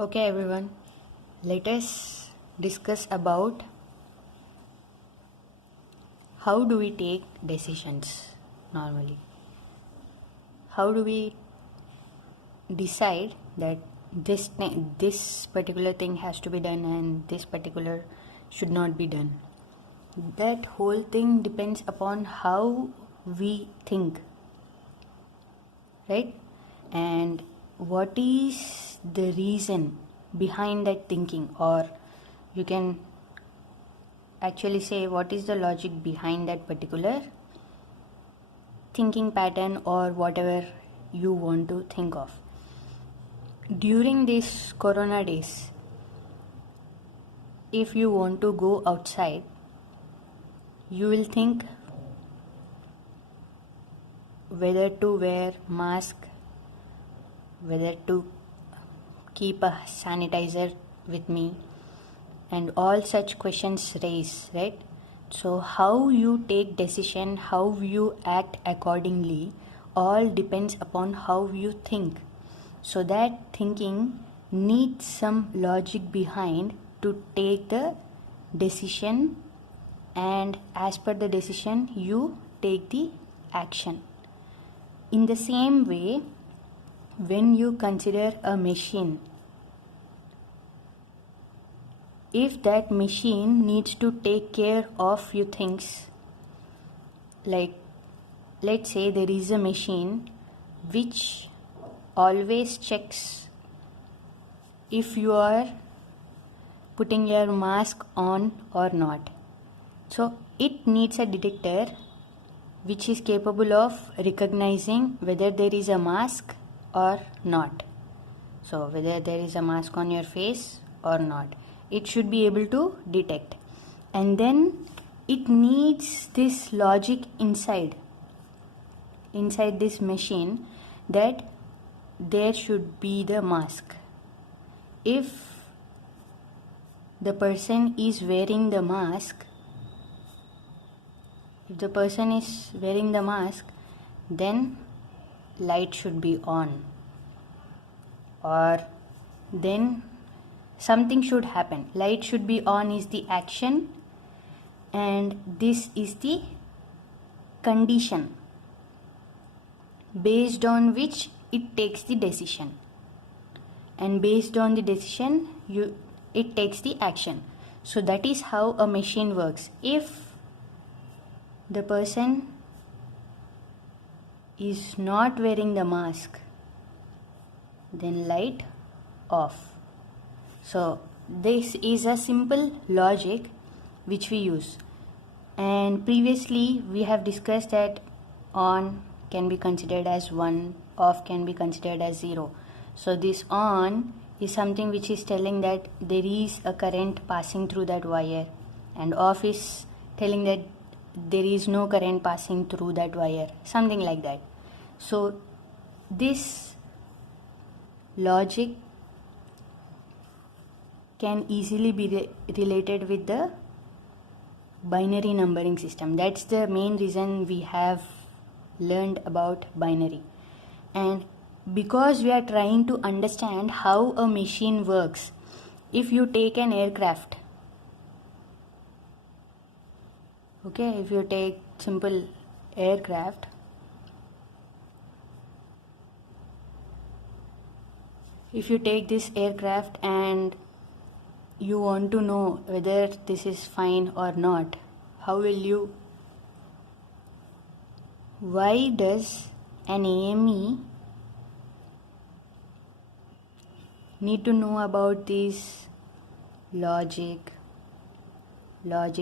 Okay, everyone, let us discuss about how do we take decisions normally. How do we decide that this particular thing has to be done and this particular should not be done? That whole thing depends upon how we think, right? And what is the reason behind that thinking, or you can actually say what is the logic behind that particular thinking pattern or whatever you want to think of. During these corona days, if you want to go outside, you will think whether to wear mask, whether to keep a sanitizer with me, and all such questions raise, right? So how you take decision, how you act accordingly, all depends upon how you think. So that thinking needs some logic behind to take the decision, and as per the decision you take the action. In the same way, when you consider a machine, if that machine needs to take care of few things, like let's say there is a machine which always checks if you are putting your mask on or not. So it needs a detector which is capable of recognizing whether there is a mask or not. So whether there is a mask on your face or not, it should be able to detect. And then it needs this logic inside this machine that there should be the mask. If the person is wearing the mask, then light should be on, or then something should happen. Light should be on is the action, and this is the condition based on which it takes the decision, and based on the decision it takes the action. So that is how a machine works. If the person is not wearing the mask, then light off. So this is a simple logic which we use, and previously we have discussed that on can be considered as 1, off can be considered as 0. So this on is something which is telling that there is a current passing through that wire, and off is telling that there is no current passing through that wire, something like that. So this logic can easily be related with the binary numbering system. That's the main reason we have learned about binary. And because we are trying to understand how a machine works, if you take an aircraft, okay, if you take simple aircraft, if you take this aircraft and you want to know whether this is fine or not, how will you? Why does an AME need to know about these logic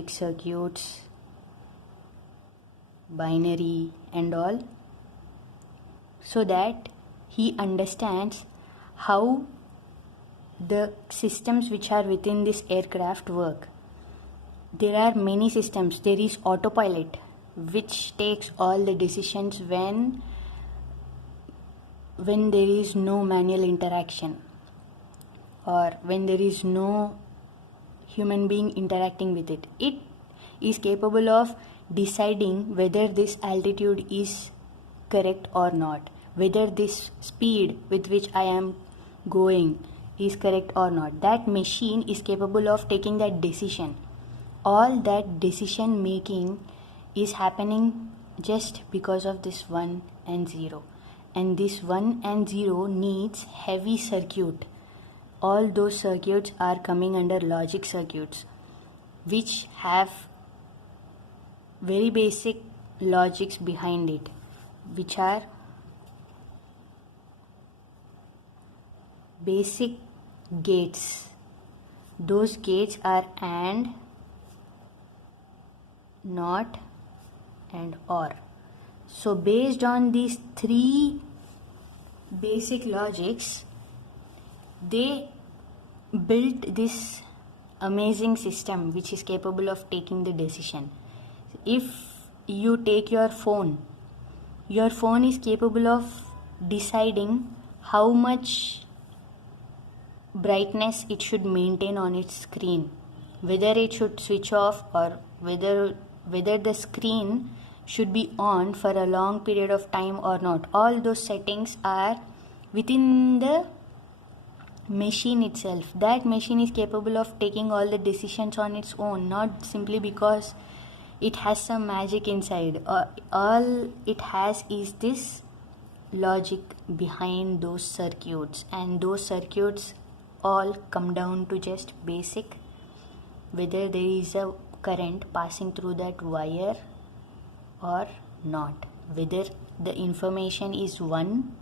circuits, binary and all? So that he understands how the systems which are within this aircraft work. There are many systems. There is autopilot, which takes all the decisions when there is no manual interaction, or when there is no human being interacting with it. It is capable of deciding whether this altitude is correct or not, whether this speed with which I am going is correct or not. That machine is capable of taking that decision. All that decision making is happening just because of this 1 and 0. And this 1 and 0 needs heavy circuit. All those circuits are coming under logic circuits, which have very basic logics behind it, which are basic gates. Those gates are AND, NOT, and OR. So based on these three basic logics, they built this amazing system which is capable of taking the decision. If you take your phone is capable of deciding how much brightness it should maintain on its screen, whether it should switch off or whether the screen should be on for a long period of time or not. All those settings are within the machine itself. That machine is capable of taking all the decisions on its own, not simply because it has some magic inside. All it has is this logic behind those circuits, and those circuits all come down to just basic, whether there is a current passing through that wire or not, whether the information is 1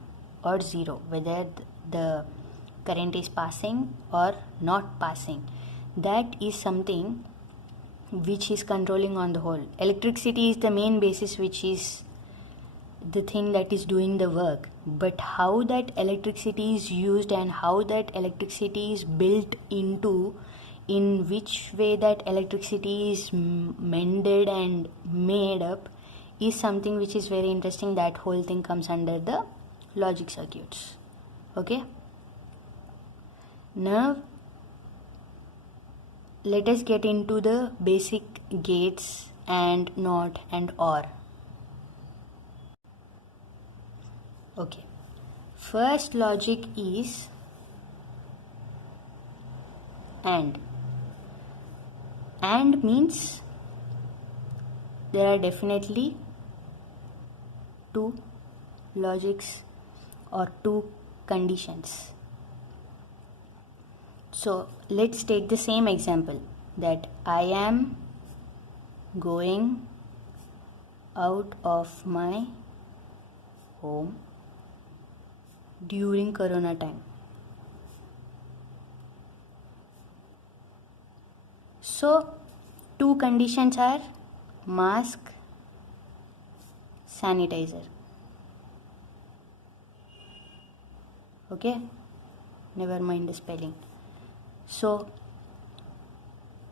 or 0, whether the current is passing or not passing. That is something which is controlling on the whole. Electricity is the main basis, which is the thing that is doing the work, but how that electricity is used and how that electricity is built into, in which way that electricity is mended and made up, is something which is very interesting. That whole thing comes under the logic circuits. Okay, now let us get into the basic gates and NOT and OR. Okay, first logic is AND. AND means there are definitely two logics or two conditions. So let's take the same example, that I am going out of my home during Corona time. So two conditions are mask, sanitizer. Okay, never mind the spelling. So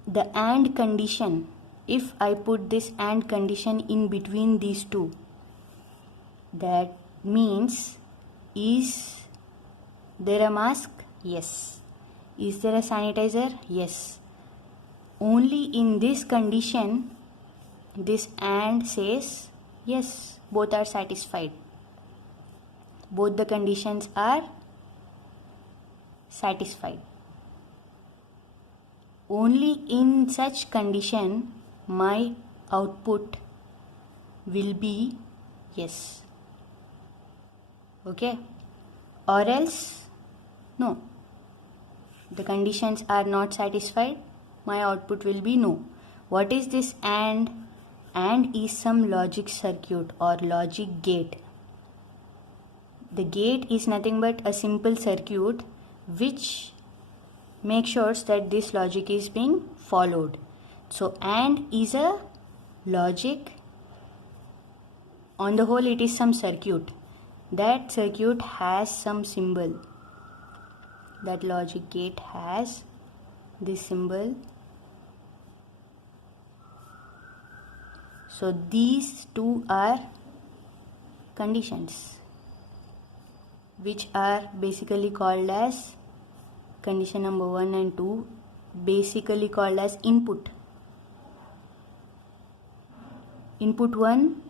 the AND condition, if I put this AND condition in between these two, that means, is there a mask? Yes. Is there a sanitizer? Yes. Only in this condition, this AND says yes, both are satisfied. Both the conditions are satisfied. Only in such condition my output will be yes. Okay, or else no. The conditions are not satisfied, my output will be no. What is this AND? AND is some logic circuit or logic gate. The gate is nothing but a simple circuit which makes sure that this logic is being followed. So AND is a logic. On the whole, it is some circuit. That circuit has some symbol. That logic gate has this symbol. So these two are conditions, which are basically called as condition number 1 and 2, basically called as input. Input 1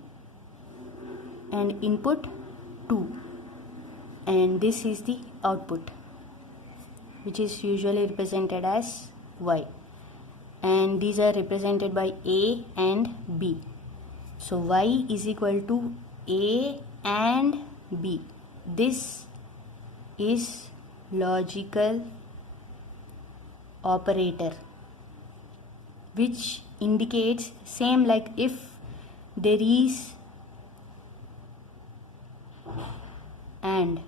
and input 2, and this is the output. which is usually represented as y, and these are represented by a and b. So y is equal to a and b. This is logical operator, which indicates same like if there is and.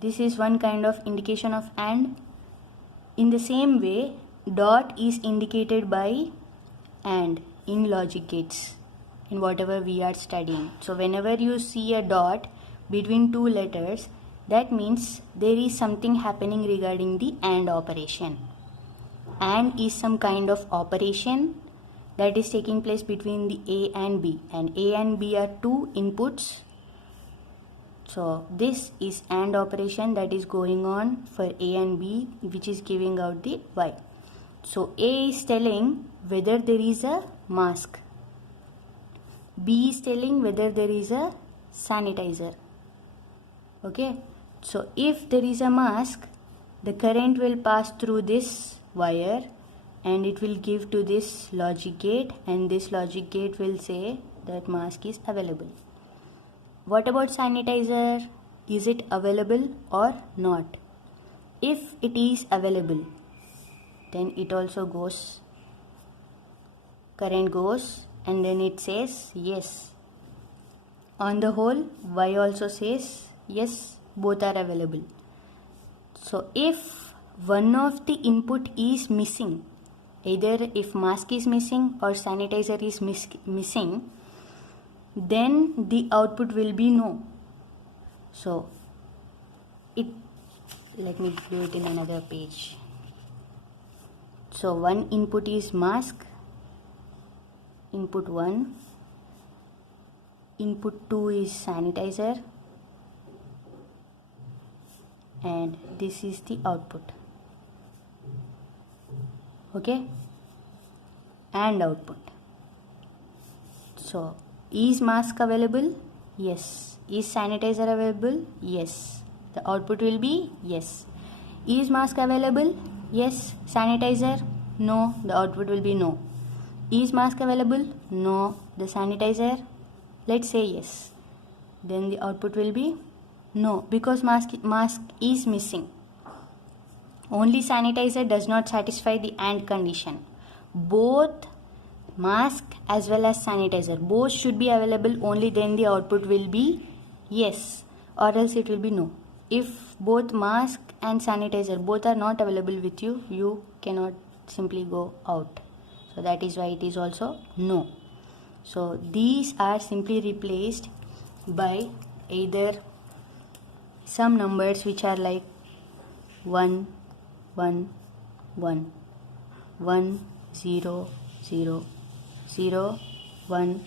This is one kind of indication of and. In the same way, dot is indicated by and in logic gates, in whatever we are studying. So whenever you see a dot between two letters, that means there is something happening regarding the and operation. And is some kind of operation that is taking place between the A and B, and A and B are two inputs. So this is AND operation that is going on for A and B, which is giving out the Y. So A is telling whether there is a mask. B is telling whether there is a sanitizer. Okay. So if there is a mask, the current will pass through this wire and it will give to this logic gate, and this logic gate will say that mask is available. What about sanitizer? Is it available or not? If it is available, then it also goes, current goes, and then it says yes. On the whole, Y also says yes, both are available. So if one of the input is missing, either if mask is missing or sanitizer is missing, then the output will be no. So let me do it in another page. So one input is mask, input 1, input 2 is sanitizer, and this is the output. Okay, and output. So is mask available? Yes. Is sanitizer available? Yes. The output will be yes. Is mask available? Yes. Sanitizer? No. The output will be no. Is mask available? No. The sanitizer? Let's say yes. Then the output will be no, because mask is missing. Only sanitizer does not satisfy the AND condition. Both mask as well as sanitizer, both should be available, only then the output will be yes, or else it will be no. If both mask and sanitizer both are not available with you, you cannot simply go out. So that is why it is also no. So these are simply replaced by either some numbers which are like 1 1 1 1 0 0 0 1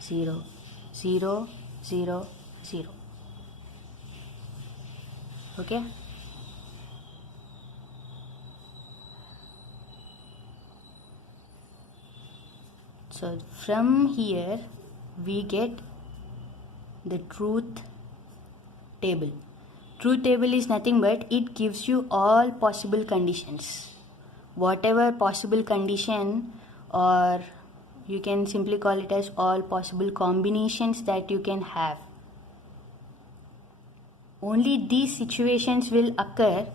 0 0 0 0. Okay. So from here we get the truth table. Truth table is nothing but it gives you all possible conditions. Whatever possible condition, or you can simply call it as all possible combinations that you can have. Only these situations will occur.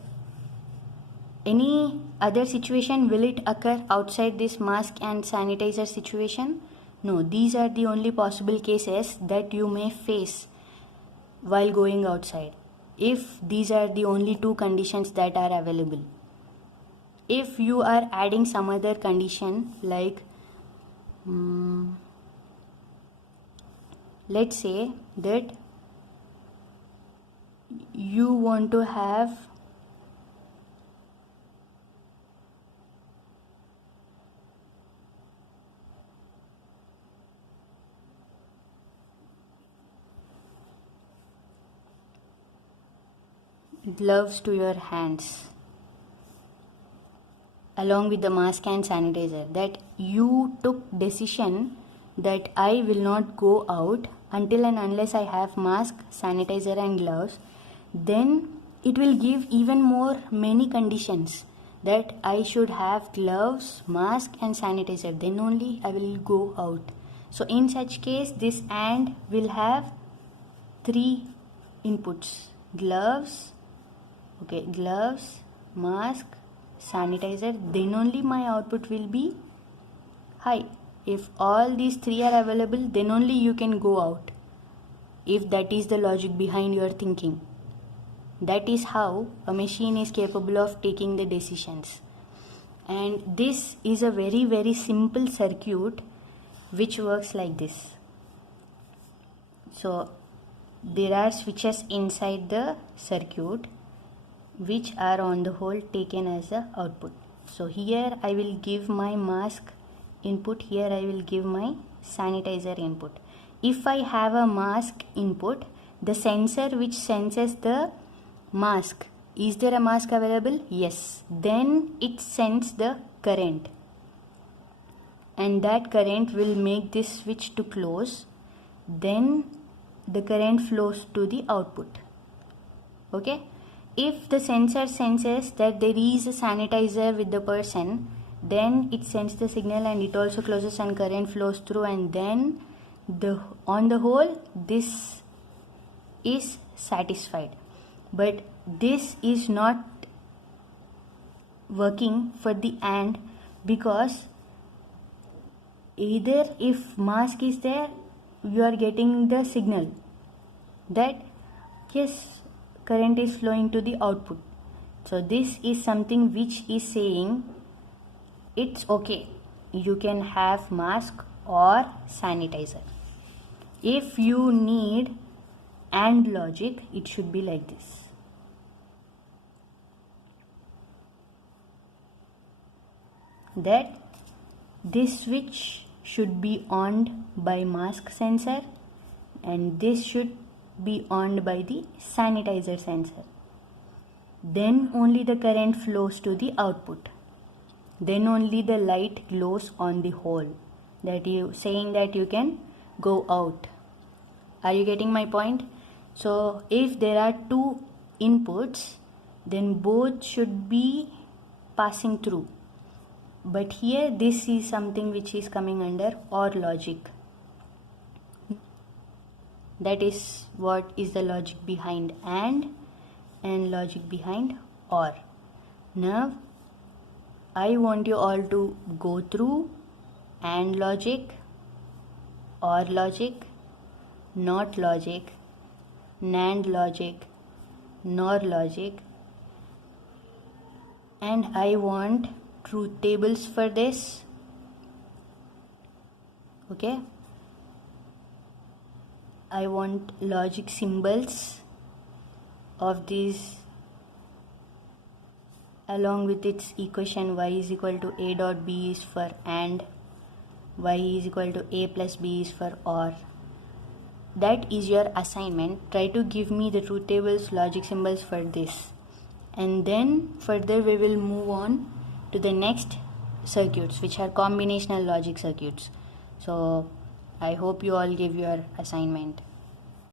Any other situation, will it occur outside this mask and sanitizer situation? No, these are the only possible cases that you may face while going outside, if these are the only two conditions that are available. If you are adding some other condition like let's say that you want to have gloves to your hands along with the mask and sanitizer, that you took decision that I will not go out until and unless I have mask, sanitizer and gloves, then it will give even more many conditions that I should have gloves, mask and sanitizer, then only I will go out. So in such case this AND will have 3 inputs: gloves, mask, sanitizer, then only my output will be high. If all these 3 are available, then only you can go out, if that is the logic behind your thinking. That is how a machine is capable of taking the decisions. And this is a very, very simple circuit which works like this. So there are switches inside the circuit which are on the whole taken as a output. So here I will give my mask input, here I will give my sanitizer input. If I have a mask input, the sensor which senses the mask, is there a mask available? Yes. Then it sends the current, and that current will make this switch to close. Then the current flows to the output. Okay. If the sensor senses that there is a sanitizer with the person, then it sends the signal and it also closes and current flows through, and then on the whole this is satisfied. But this is not working for the AND, because either if mask is there, you are getting the signal that yes, current is flowing to the output. So this is something which is saying it's okay, you can have mask or sanitizer. If you need AND logic, it should be like this. That this switch should be on by mask sensor and this should be on by the sanitizer sensor. Then only the current flows to the output. Then only the light glows on the hole, that you saying that you can go out. Are you getting my point? So if there are 2 inputs, then both should be passing through. But here this is something which is coming under OR logic. That is what is the logic behind AND and logic behind OR. Now I want you all to go through AND logic, OR logic, NOT logic, NAND logic, NOR logic, and I want truth tables for this. Okay, I want logic symbols of these along with its equation. Y is equal to A dot B is for AND, Y is equal to A plus B is for OR. That is your assignment. Try to give me the truth tables, logic symbols for this, and then further we will move on to the next circuits, which are combinational logic circuits. So I hope you all give your assignment.